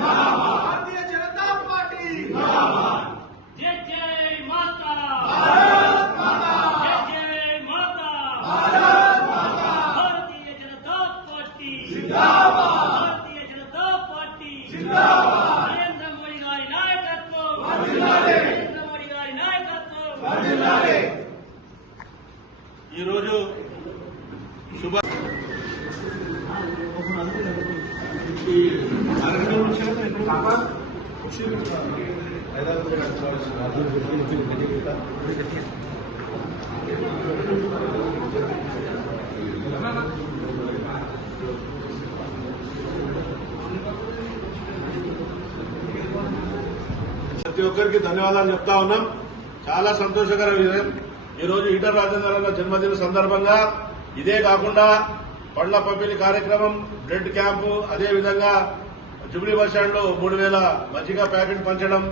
Bharatiya Janata party जय जय माता, भारत माता, जय जय माता, भारत माता, भारतीय जनता पार्टी जिंदाबाद, भारतीय जनता पार्टी जिंदाबाद, नरेंद्र मोदी गारी नायकत्వం, వర్ధిల్లాలి, నరేంద్ర మోడీ గారి నాయకత్వం వర్ధిల్లాలి। ఈ రోజు శుభ ప్రతి ఒక్కరికి ధన్యవాదాలు చెప్తా ఉన్నాం. చాలా సంతోషకర విషయం. ఈ రోజు ఈటల రాజేందర్ అన్న జన్మదిన సందర్భంగా ఇదే కాకుండా పండ్ల పంపిణీ కార్యక్రమం, బ్లడ్ క్యాంపు, అదేవిధంగా జూబ్లీ బస్టాండ్ లో 3000 మజ్జిగ ప్యాకెట్ పంచడం,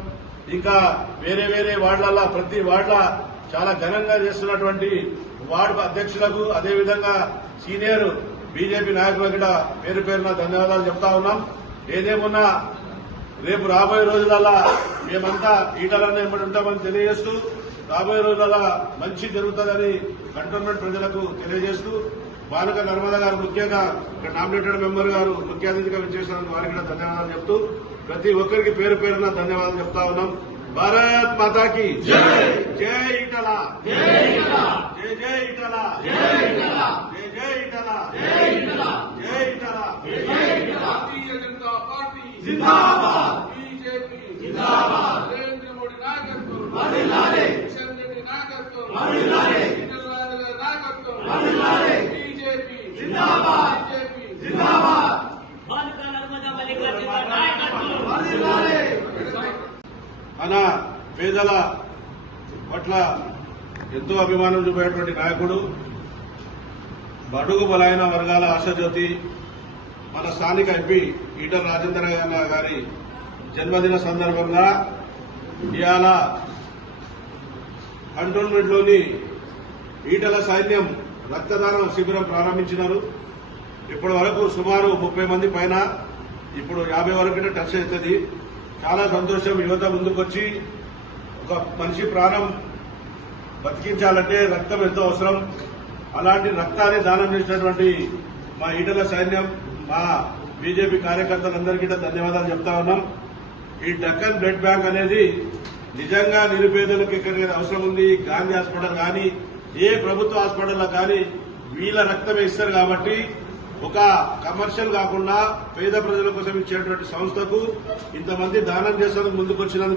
ఇంకా వేరే వేరే వార్డుల ప్రతి వార్డుల చాలా ఘనంగా చేస్తున్నటువంటి వార్డు అధ్యక్షులకు, అదేవిధంగా సీనియర్ బీజేపీ నాయకులకు కూడా పేరు పేరున ధన్యవాదాలు చెప్తా ఉన్నాం. ఏదేమున్నా రేపు రాబోయే రోజులలో మేమంతా ఈటలనే ఎంబడి ఉంటామని తెలియజేస్తూ, రాబోయే రోజులలో మంచి జరుగుతుందని కంటోన్మెంట్ ప్రజలకు తెలియజేస్తూ, బాలక నర్మదా గారు ముఖ్యంగా ఇక్కడ నామినేటెడ్ మెంబర్ గారు ముఖ్య అతిథిగా విచ్చేసినందుకు వారికి కూడా ధన్యవాదాలు చెప్తూ, ప్రతి ఒక్కరికి పేరు పేరున ధన్యవాదాలు చెప్తా ఉన్నాం. భారత్ మాతాకి జై, జై ఈటల, జై ఈటల, జై జై ఈటల, జై ఈటల, జై జై ఈటల, జై ఈటల, జై ఈటల, జై ఈటల। भारतीय जनता पार्टी जिंदाबाद, बीजेपी जिंदाबाद, नरेंद्र मोदी नायकत्व, వర్ధిల్లాలి, किशन रेड्डी नायकत्व, వర్ధిల్లాలి, ఈటల రాజేందర్ నాయకత్వం, వర్ధిల్లాలి, बीजेपी जिंदाबाद, बीजेपी जिंदाबाद, బాలిక నర్మదా మల్లికార్జున నాయకత్వం వర్ధిల్లాలి। మన పేదల పట్ల ఎంతో అభిమానం చూపేటువంటి నాయకుడు, బడుగు బలైన వర్గాల ఆశాజ్యోతి, మన స్థానిక ఎంపీ ఈటల రాజేందర్ గారి జన్మదిన సందర్భంగా ఇవాళ కంటోన్మెంట్లోని ఈటల సైన్యం రక్తదానం శిబిరం ప్రారంభించినారు. ఇప్పటి వరకు సుమారు 30 మంది పైన, ఇప్పుడు 50 వరకు టచ్ అవుతుంది. చాలా సంతోషం. యువత ముందుకొచ్చి ఒక మనిషి ప్రాణం బతికించాలంటే రక్తం ఎంతో అవసరం. అలాంటి రక్తాన్ని దానం చేసినటువంటి మా ఈటల సైన్యం, మా బీజేపీ కార్యకర్తలందరికీ ధన్యవాదాలు చెప్తా ఉన్నాం. ఈ డక్కన్ బ్లడ్ బ్యాంక్ అనేది నిజంగా నిరుపేదలకు ఎక్కడికైనా అవసరం ఉంది, గాంధీ హాస్పిటల్ కానీ ఏ ప్రభుత్వ హాస్పిటల్లో కానీ వీళ్ళ రక్తమే ఇస్తారు. కాబట్టి ఒక కమర్షియల్ కాకుండా పేద ప్రజల కోసం ఇచ్చేటువంటి సంస్థకు ఇంతమంది దానం చేసేందుకు ముందుకొచ్చినందుకు